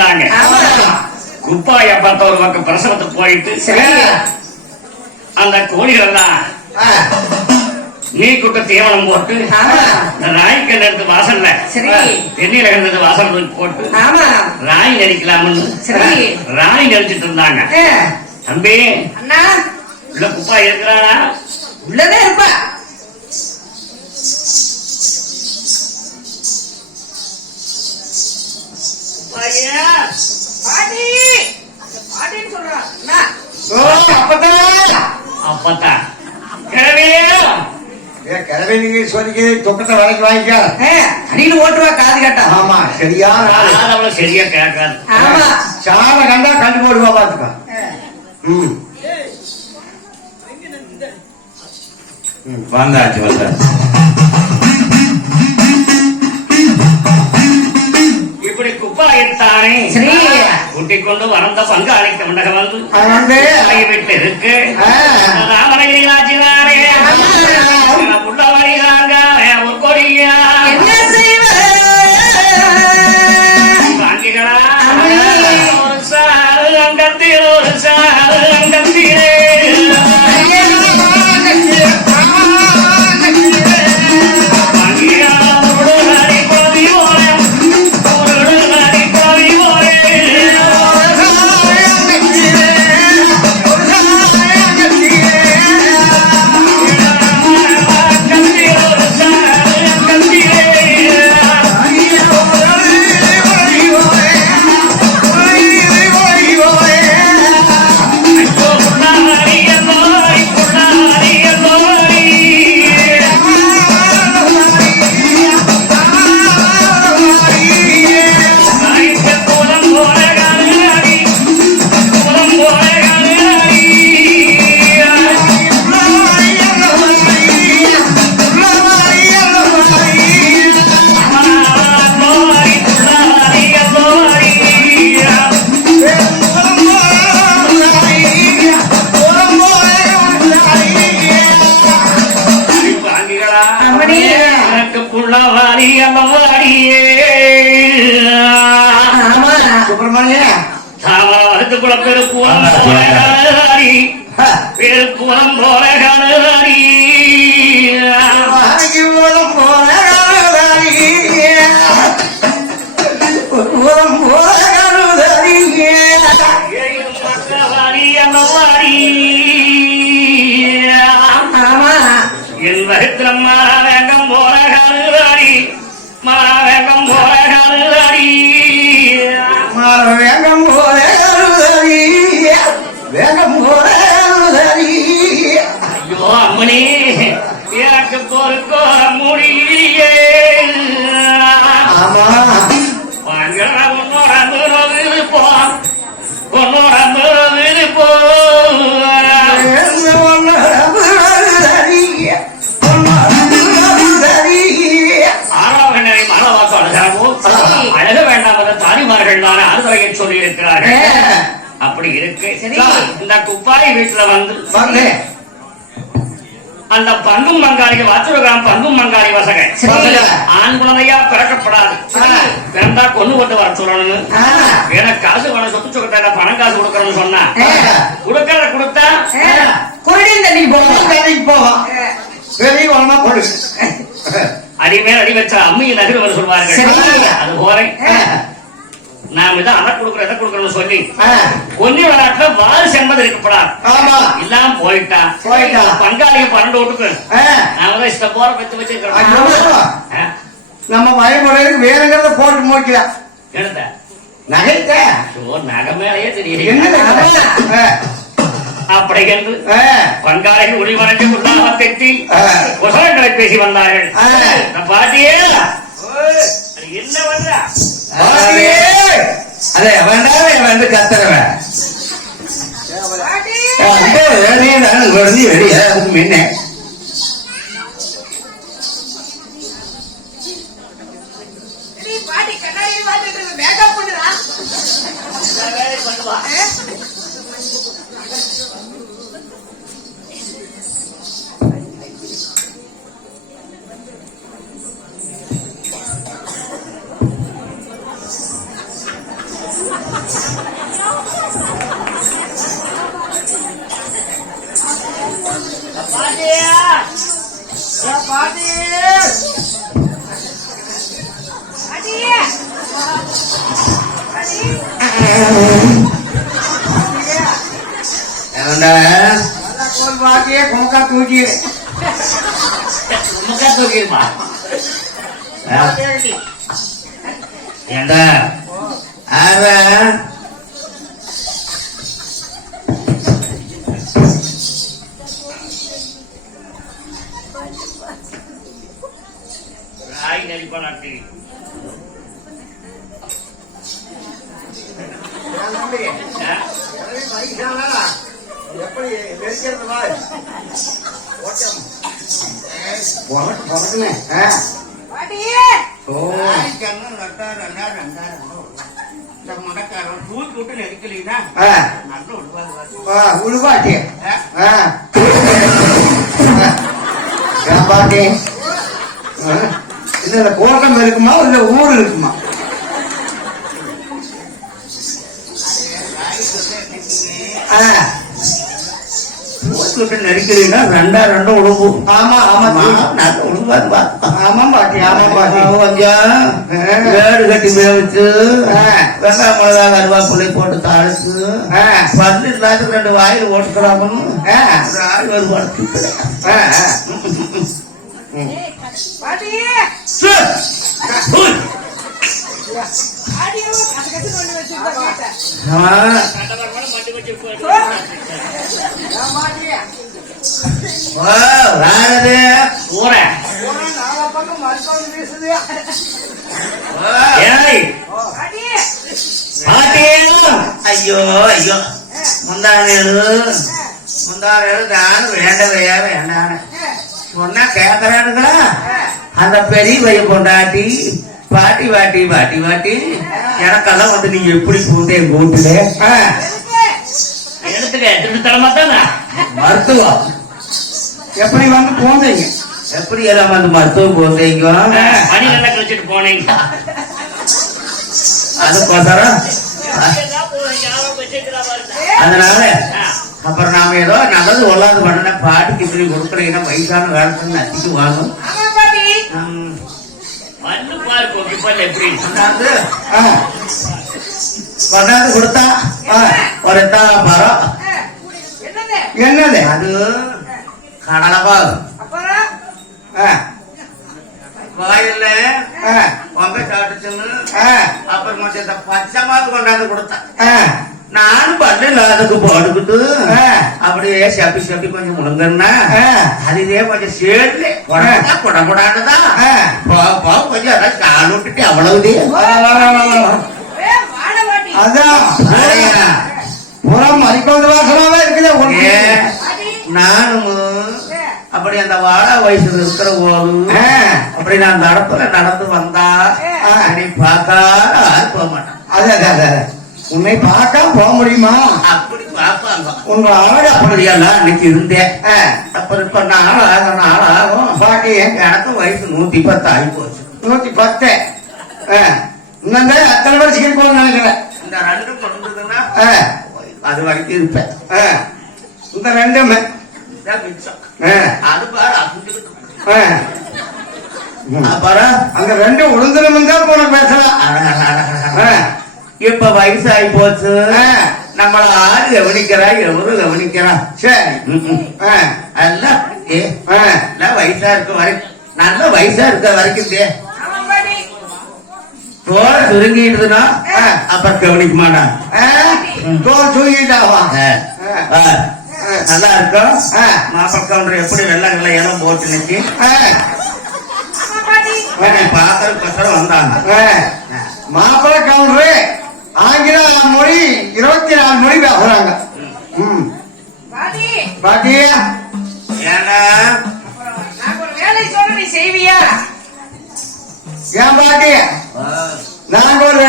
வந்தாங்க. குப்பாய பார்த்த ஒரு பக்கம் பிரசவத்துக்கு போயிட்டு அந்த கோழிகள் எல்லாம் நீ குட்ட தீவனம் போட்டு. இந்த நாய்க்கு எடுத்து வாசல்ல. தென்னில இருந்தது வாசல் போட்டு ஆமா. ராணி நடிக்கலாம்னு. ராணி நடிச்சிட்டு இருந்தாங்க. தம்பி அண்ணா. உள்ள குப்பா இருக்கிறானா உள்ளதே இருப்பா. குப்பாயா பாட்டி. அந்த பாட்டின்னு சொல்றான் நீங்க சொன்னீங்க தொக்கத்தை வேலைக்கு வாங்கிக்க. அடியில் ஓட்டுவா காது கேட்டா? ஆமா. அவளை சரியா கேட்காது. ஆமா. சால கண்டா கண்டு போடுவா பாத்துக்க. ம். வந்தாச்சு வந்தாச்சு குப்பாயத்தானே சரி. கூட்டிக் கொண்டு வந்த பங்காளிக்கு முன்னக வந்து வந்து இருக்கு வழிதாங்க. ஒரு கொடியா. மாறா வேகம் மாறா வேகம் போலகாரி மாற வேகம் போல கருதாரி. வேகம் போல கருதாரி. ஐயோ அம்மணி எனக்கு பொறுக்கோ முடியே ஆமா வாங்கடா உன்னோட இருப்போம் உன்னோட ஆறுதலையை சொல்லி இருக்கிறார்கள் அப்படி இருக்கு. சரி. இந்த குப்பாய் வீட்டுல வந்து வந்து அந்த பங்கும் மங்காளிக்கு வாச்சுரகாம் பங்கும் மங்காளி வசகை. ஆண் குழந்தையா பிறக்கப்படாது. பிறந்தா கொண்டு போட்டு வர சொல்லணும்னு. ஆ, எனக்கு காசு வேணும் சொத்து சொக்கத்தை பணம் காசு கொடுக்கணும்னு சொன்னா. கொடுக்கறத கொடுத்தா குருடியும் தண்ணிக்கு போகும் வேலைக்கு வெளியே அடிமேல் அடி வச்ச அம்மியை நகர்வர் சொல்வார்கள். அது ஆ, நாம் இதை அதை கொடுக்குறோம் எதை கொடுக்கணும்னு சொல்லி கொன்னி விளையாட்டுல வாரிசு என்பது இருக்கப்படாது ஆமா. இல்லாம போயிட்டா. போயிட்டா. பங்காளிய பன்னெண்டு விட்டுக்கு ஆ, நாம தான் இஷ்டம் போற பத்து வச்சிருக்கிறோம். நம்ம வயமுறைக்கு வேணுங்கிறத போட்டு முடிக்கலாம் என்னத்த? நகைத்த. நகை மேலேயே என்ன தெரியும் அப்படி என்று பங்காளி உரிமனைக்கு உள்ளாம தெத்தி ஆ. புசலங்களை பேசி வந்தார்கள். பாட்டியே என்ன வந்தா அதே வேண்டாமே வந்து கத்துறவன் பாட்டி. வெளியே முன்ன பாட்டி கண்ணாடி மேக்கப் பண்ணுடா. ஆ? தூக்கிடுமா ஏண்டா? ஆறா? உழுவாட்டி. பாட்டி? இதுல கோட்டம் இருக்குமா இல்ல ஊர் இருக்குமா ஆ. போட்டு நெருக்கிறீங்கன்னா ரெண்டா ரெண்டும் உடுப்பு ஆமா ஆமா உடுப்பாது பார்த்தா ஆமா பாட்டி ஆமா பாட்டி. கொஞ்சம் வேடு கட்டி வேவிச்சு. வெங்காய மிளகா கருவாப்புள்ளை போட்டு தாளிச்சு ஆ. பல்லு இல்லாத ரெண்டு வாயில் ஓட்டுக்கலாமன்னு ஆ. ஒரு ஆள் வேறது போறேன் ஐயோ ஐயோ. முந்தானேழு முந்தானேழு நானும் வேண்டவையா வேண்டான சொன்னா கேட்கறானுங்களா? அந்த பெரிய பையன் கொண்டாட்டி பாட்டி வாட்டி பாட்டி வாட்டி. எனக்கெல்லாம் வந்து நீங்க எப்படி எதுக்கு எடுத்துக்க திருத்தரமா தானே? மருத்துவம் எப்படி வந்து போந்தீங்க? எப்படி எல்லாம் வந்து மருத்துவம் போந்தீங்க? மணி நல்லா வச்சுட்டு போனீங்க. அதுக்கோசரம் அதனால அப்புறம் நாம ஏதோ நல்லது ஒல்லாது பண்ண பாட்டிக்கு இப்படி கொடுக்கலைன்னா வயசான காலத்துல நத்திக்கு வாங்கும் வந்து பாரு கொக்கி பல்ல எப்படி ஆ, கொண்டாந்து கொடுத்தா மரம் ஆ, என்னது? என்னது? அது கடலபாகு. ஆ, பொங்க சாப்பிட்டுச்சுன்னு அப்புறம் கொஞ்சம் பச்சை மாவு கொண்டாந்து கொடுத்தேன். ஆ, நானும் பல்ல அதுக்கு போட்டுக்கிட்டு ஆ. அப்படியே சப்பி சப்பி கொஞ்சம் முழுங்கன்னா. அதுவே கொஞ்சம் சேர்ந்து குடமுடா குடமுடானதான் ஆ. போ கொஞ்சம் அதான் கால் விட்டுட்டு அவ்வளவுதே அதான். புறம் மறிக்கொண்டு வாசனாவே இருக்குது ஒண்ணு. நானும் அப்படி அந்த வாழை வயசுல இருக்கிற போது. அப்படி நான் நடப்புல நடந்து வந்தா பார்க்காத ஆள் போக மாட்டான் அது அது அது அது. உன்னை பார்க்காம போக முடியுமா? அப்படி பார்ப்பாங்க. உங்க அழக அப்படியெல்லாம் அன்னைக்கு இருந்தேன். அப்புறம் இப்ப நாள் ஆகும் நாள் ஆகும் பாட்டி எனக்கு வயசு நூத்தி பத்து ஆகி போச்சு. நூத்தி பத்து இன்னும் தான் அத்தனை வருஷம் இருக்கும்னு நினைக்கிறேன். இந்த ரெண்டு கொண்டதுன்னா அது வரைக்கும் இருப்பேன். இந்த ரெண்டுமே. அது பாரு. ம். அப்புறம்? அந்த ரெண்டு உளுந்துரும் தான் போன பேசலாம். இப்ப வயசாகி போச்சு. நம்மள ஆறு கவனிக்கிறா எவரு கவனிக்கிறா. சரி எல்லாம் ஏ, ஆ, எல்லாம் வயசா இருக்க வரைக்கும் நல்ல வயசா இருக்க வரைக்கும் தோலை சுருங்கிடுதுன்னா ஆ. அப்புறம் கவனிக்க மாட்டான் ஆ, தோல். ஆ. நல்லா இருக்கும். மாப்பிள கவுண்டர் எப்படி வெள்ளை வெள்ளை இடம் போட்டு பாட்டி என்னை பார்க்கறதுக்கோசரம் வந்தாங்க ஆ. மாப்பிள்ளை கவுண்டரு ஆங்கில மொழி இருபத்தி நாலு மொழி பேசுறாங்க. ம். பாட்டி. பாட்டியா ஒரு வேலை சொல்ல நீ செய்வியா? ஏன் பாட்டி. நாங்க ஒரு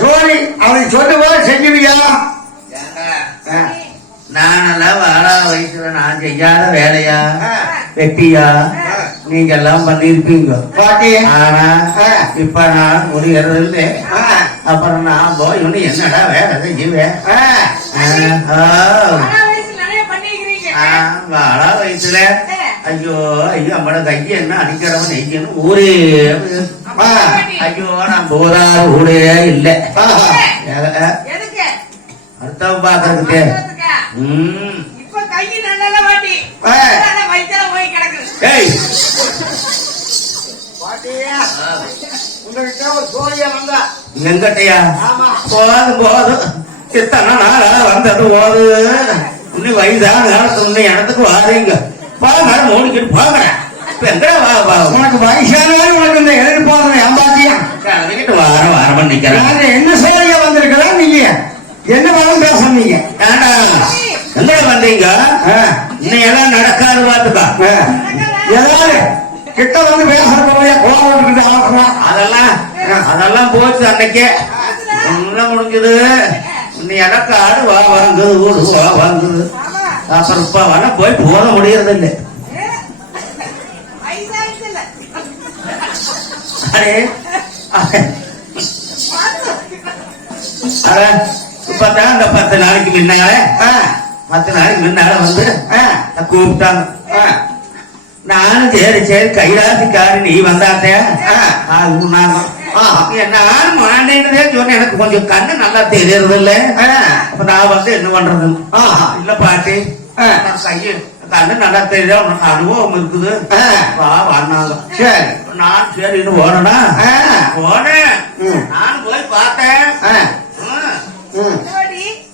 சோழி அவனுக்கு சொல்லு போல செஞ்சுவியா. நானெல்லாம் வாழா வயசுல நான் செய்யாத வேலையா. வெட்டியா? நீங்க எல்லாம் பண்ணிருப்பீங்க பாட்டி. ஆனா. இப்ப நான் இல்லை ஆ. அப்புறம் நான் போய் இன்னும் என்னடா நிறைய பண்ணிக்கிறீங்க. நான் வாழ வயசுல. ஐயோ ஐயோ அம்மட கையை என்ன அடிக்கிறவன் நெய்யணும் ஊரே. ஐயோ நான் போதாத ஊரே இல்ல. அடுத்தவ பாக்குறதுக்கு? ம். ஏய். பாட்டியா உங்ககிட்ட ஒரு சோழியா வந்தா? எங்கட்டையா போதும் போதும். இத்தனை நாளா வந்தது போது. இன்னும் வயதான காலத்துல இன்னும் இடத்துக்கு வாரீங்க. போங்க மூடிக்கிட்டு வா உனக்கு வயசானவன் உனக்கு இந்த எழுதி போதும் அம்பாத்தியா கிட்ட வார வாரம் நிக்கிறேன். என்ன சோழியா வந்திருக்கிறோம் நீங்க? என்ன வேணும் பேச நீங்க எங்கடா வந்தீங்க. இன்னும் எல்லாம் நடக்காது பாத்துக்கா. ஏதாவது கிட்ட வந்து பேசுறப்ப கோவம் விட்டுட்டு ஆகணும் அதெல்லாம் அதெல்லாம் போச்சு அன்னைக்கே. எல்லாம் முடிஞ்சது. நீ எனக்கு ஆடு வா வாங்குது ஊடு வா வாங்குது அப்புறம் இப்ப வர போய் போத முடியறது இல்லை அரே இப்பதான் இந்த பத்து நாளைக்கு முன்னால பத்து நாளைக்கு முன்னால வந்து கூப்பிட்டாங்க. நானும் சரி சரி கைலாசிக்காரி நீ வந்தாத்தே. ஆஹா. நானும் மாண்டேன்னதே சொன்னேன். எனக்கு கொஞ்சம் கண்ணு நல்லா தெரியறது இல்ல அப்ப நான் வந்து என்ன பண்றது? ஆஹா. இல்ல பாட்டி. நான் கையை கண்ணு நல்லா தெரியல உனக்கு அனுபவம் இருக்குது. வா வந்தாங்க சரி. நான் சரின்னு போனேனா ஆ, போனேன் ம். நான் போய் பார்த்தேன்.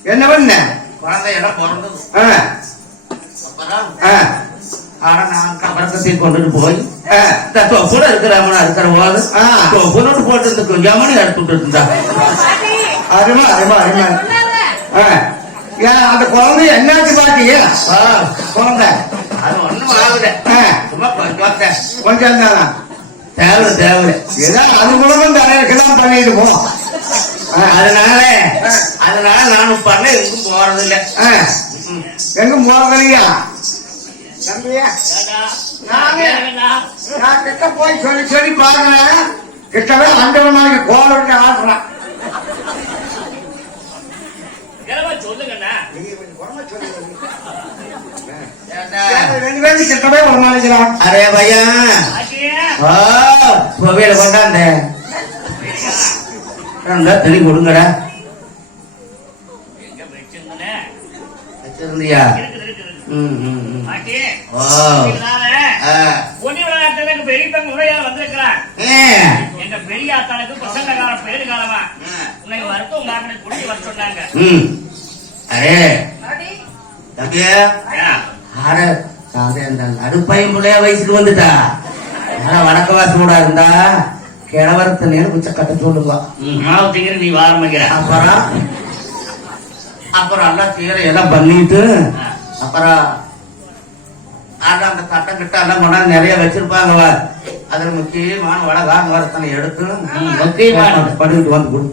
என்ன பண்ண? குழந்தை எல்லாம் பிறந்தது. ஆ, ஆனா நான் கபரக்கத்தை கொண்டுட்டு போய் தொப்புல இருக்கிறவன இருக்கிற போது ஆ. தொப்புனு போட்டு இந்த கொஞ்சமணி எடுத்துட்டு இருந்தா அருமா அருமா அருமா. அந்த குழந்தை என்னாச்சு ஆ, குழந்தை. அது ஒண்ணும் ஆகுது சும்மா கொஞ்சம் கொஞ்சம் தானா தேவை தேவை ஏதோ அது மூலமும் தலையெல்லாம் பண்ணிட்டு போ. அதனால அதனால நானும் பண்ண எங்கும் போறது இல்ல ஆ, எங்க போறதுலையா தம்பியா நானே. கிட்ட போய் சொல்லி சொல்லி கிட்டவே ஆடுறான் கிட்டவே ஒரு அரே கொடுங்கடா. வச்சிருந்தியா? இருக்குது இருக்குது ம் ம் ம். பாட்டி ஓ இதனால ஆ. பொன்னி விளையாட்டுல எங்க பெரிய தங்க முறையா வந்திருக்கிறான் ஏ. எங்க பெரிய ஆத்தாளுக்கு பசங்க காலம் பேரு காலமா? உன்னை மருத்துவ மாப்பிளை குடி வர சொன்னாங்க. ம். அரே. பாட்டி. தம்பியா? ஏன்? ஆட நான் இந்த நடுப்பையன் பிள்ளைய வயசுக்கு வந்துட்டா. ஆனா வடக்க வாசனோட இருந்தா கிழவரத்த நேரம் குச்ச கட்ட மாவு திங்கிற நீ ஆரம்பிக்கிற அப்புறம்? அப்புறம் எல்லாம் தீர எல்லாம் பண்ணிட்டு அப்புறம் ஆனா அந்த தட்டம் கிட்ட எல்லாம் கொண்டாந்து நிறைய வச்சிருப்பாங்க வா. அதுல முக்கியமான வடகாங்க வரத்தனை எடுத்து. பண்ணிட்டு வந்து கொடு.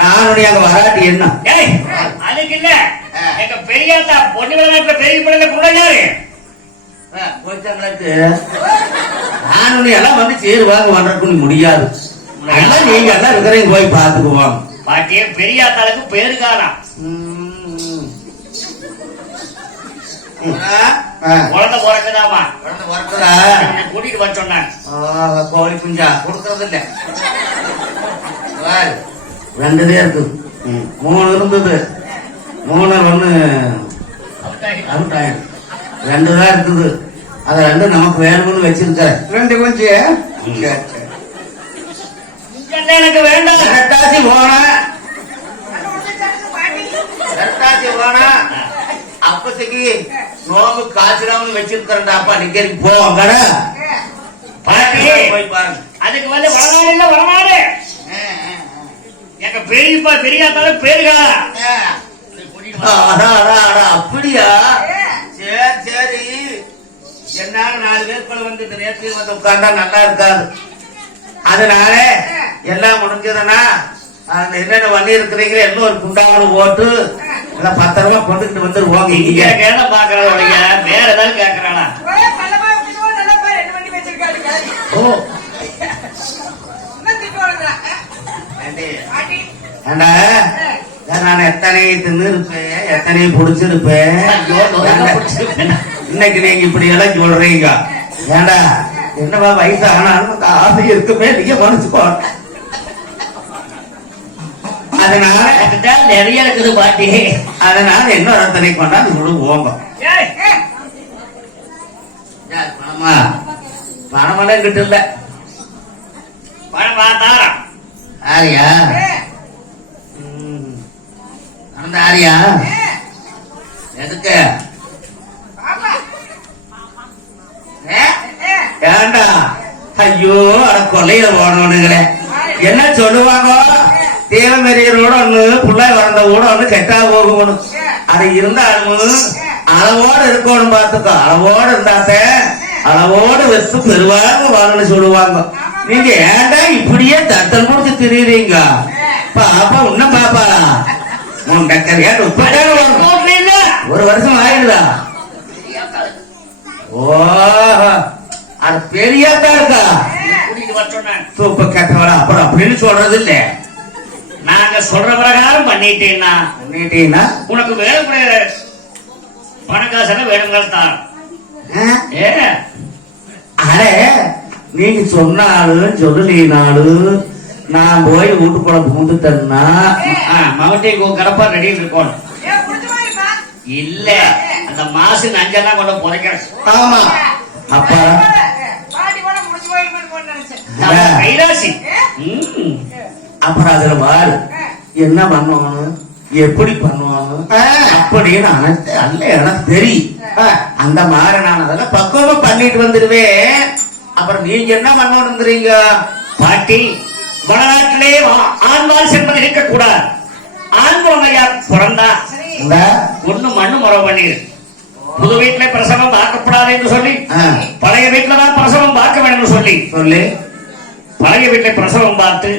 நானுடைய அங்க வராட்டி என்ன? ஏய் அதுக்கு இல்ல எங்க பெரியாத்தா பொன்னி விளையாட்டுல பெரிய பிள்ளைங்க கூட யாரு? போயிட்டாங்களுக்கு நானுடைய எல்லாம் வந்து சேருவாங்க வர்றதுக்கு முடியாது. எல்லாம் நீங்க எல்லாம் இருக்கிறீங்க போய் பார்த்துக்குவோம். பாட்டியே பெரியாத்தாளுக்கு பேரு காலம் குழந்தை பிறக்குதாமா குழந்தை பிறக்குதா? கூட்டிட்டு வர சொன்னாங்க. கோழி குஞ்சா. கொடுக்கறது இல்ல. ரெண்டுதே இருக்கு. மூணு இருந்தது. மூணு ஒண்ணு. அவுட் ஆயிடும் ரெண்டு தான் இருக்குது. அது ரெண்டு நமக்கு வேணும்னு வச்சிருக்கிறேன். ரெண்டு குஞ்சு. எனக்கு வேண்டாம் ரெட்டாசி போனா. ரெட்டாசி போனா. அப்பத்துக்கு நோம்பு காய்ச்சலாம்னு வச்சிருக்கிறேன்டா அப்பா நிக்கிறதுக்கு போவோம் கடை போய் பாருங்க. அதுக்கு வந்து வடநாடு இல்ல வடநாடு எங்க பெரியப்பா பெரியாத்தாலும் பேரு காலம் ஆ. நீ கூட்டிட்டு ஆ, வா. அடா, அடா, அடா, அப்படியா? சரி சரி. என்னால நாலு பேருக்குள்ள வந்து இந்த நேரத்தில் வந்து உட்கார்ந்தா நல்லா இருக்காது. அதனால எல்லாம் முடிஞ்சதுன்னா அந்த என்னென்ன பண்ணி இருக்கிறீங்களோ எல்லாம் ஒரு குண்டாவில் போட்டு எல்லாம் பத்திரமா கொண்டுகிட்டு வந்துருவோங்க இங்க. இங்க கேட்ட பாக்குறவங்க வேற ஏதாவது கேக்குறானா. ஓ. நான் எத்தனை தின்னு இருப்பேன் எத்தனையும் புடிச்சிருப்பேன். இன்னைக்கு நீங்க இப்படி எல்லாம் சொல்றீங்க. ஏண்டா? என்னவா வயசானாலும் ஆசை இருக்குமே நீங்க மனுச்சுக்கோ அதனால அதுதான் நிறைய இருக்குது பாட்டி. அதனால இன்னொரு அத்தனை கொண்டாந்து விடுவோங்க ஏய், பணமா? பணமெல்லாம் கிட்ட இல்ல. பணம் பார்த்தாரா? ஆரியா. அந்த ஆரியா? எதுக்கு? ஏண்டா? ஐயோ அட கொல்லையில போனவனுங்களே என்ன சொல்லுவாங்க? தேவமெறியரோட ஒண்ணு புள்ளை வளர்ந்த கூட ஒண்ணு கெட்டா போகணும் அது இருந்தாலும் அளவோடு இருக்கணும் பார்த்துக்கோ. அளவோடு இருந்தாத்த அளவோடு வச்சு பெருவாக வாங்கன்னு சொல்லுவாங்க. நீங்க ஏன்டா இப்படியே தத்தல் முடிச்சு திரியுறீங்க? பாப்பா இன்னும் பாப்பாளா உன் முப்பதே போடுறீங்க. ஒரு வருஷம் ஆயிடுதா? ஓ அது பெரியாத்தா இருக்கா? கூட்டிட்டு வர சொன்னேன். சூப்பர் கேட்டவரா அப்புறம் அப்படின்னு சொல்றது இல்ல நாங்க சொல்ற பிரகாரம் பண்ணிட்டேன்னா பண்ணிட்டீங்கன்னா உனக்கு வேணுங்கிற பணம் காசெல்லாம் வேணுங்கிற தான் ஏ? அடே நீங்க சொன்னாலும் சொல்லலினாலும் நான் போய் வீட்டுக்குள்ள பூந்துட்டேன்னா? மகட்டை கடப்பா ரெடி இருக்கணும். ஏ, புடிச்சு போயிருப்பா. இல்ல அந்த மாசு நஞ்செல்லாம் கொண்டு புதைக்கிறேன். ஆமா. அப்பா. ஏ, அப்புறம் அதுல வாரு என்ன பண்ணுவானு? எப்படி பண்ணுவானு? அப்படின்னு அனைத்து அல்ல எனக்கு தெரியும் அந்த மாதிரி நான் அதெல்லாம் பக்குவமா பண்ணிட்டு வந்துடுவேன் அப்புறம் நீங்க என்ன பண்ணணுங்கிறீங்க பாட்டி வடநாட்டிலே ஆண்பால் செல்வது இருக்கக்கூடாது ஆண் குழந்தையா பிறந்தா ஒண்ணு மண்ணு முறை பண்ணிரு புது வீட்டுல பிரசவம் பார்க்கப்படாது என்று சொல்லி பழைய வீட்டுல தான் பிரசவம் பார்க்க வேண்டும் சொல்லி. சொல்லு. பழைய வீட்டுல பிரசவம் பார்த்து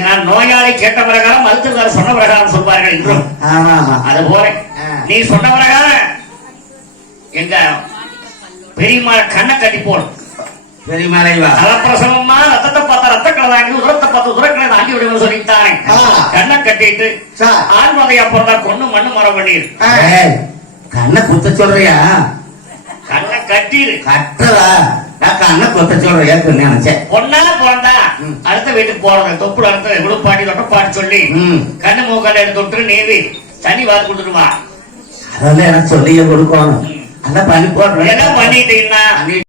நான் நோயாளி கேட்ட பிரகாரம் மருத்துவர் சொன்ன பிரகாரம் சொல்வார்கள் ஆமா அது போல. நீ சொன்ன பிரகாரம். எங்க பெரியம்மா கண்ணை கட்டி போடும் தலப்பிரசவமா ரத்தத்தை பார்த்தா ரத்த கலை தாண்டி உதரத்தை பார்த்து உதரக்கலை தாண்டி விடுவோம் சொல்லித்தானே ஆ. கண்ணை கட்டிட்டு. ஆண் மதையா பிறந்தா கொண்டு மண்ணு மரம் பண்ணிரு ஏய், கண்ணை குத்த சொல்றியா? கண்ணை கட்டிரு. கட்டுறா கண்ணை குத்த சொல்றியா நினைச்சேன். பொண்ணா பிறந்தா. அடுத்த வீட்டுக்கு போறது தொப்புல அடுத்த விழுப்பாட்டி தொட்டப்பாட்டி சொல்லி ம். கண்ணு மூக்கல்ல எடுத்து விட்டு நீவி. தண்ணி வாத்து கொடுத்துருவா அதெல்லாம் எனக்கு சொல்லியே கொடுக்கணும். அதான் பண்ணி போடுறேன். என்ன பண்ணிட்டீங்கன்னா?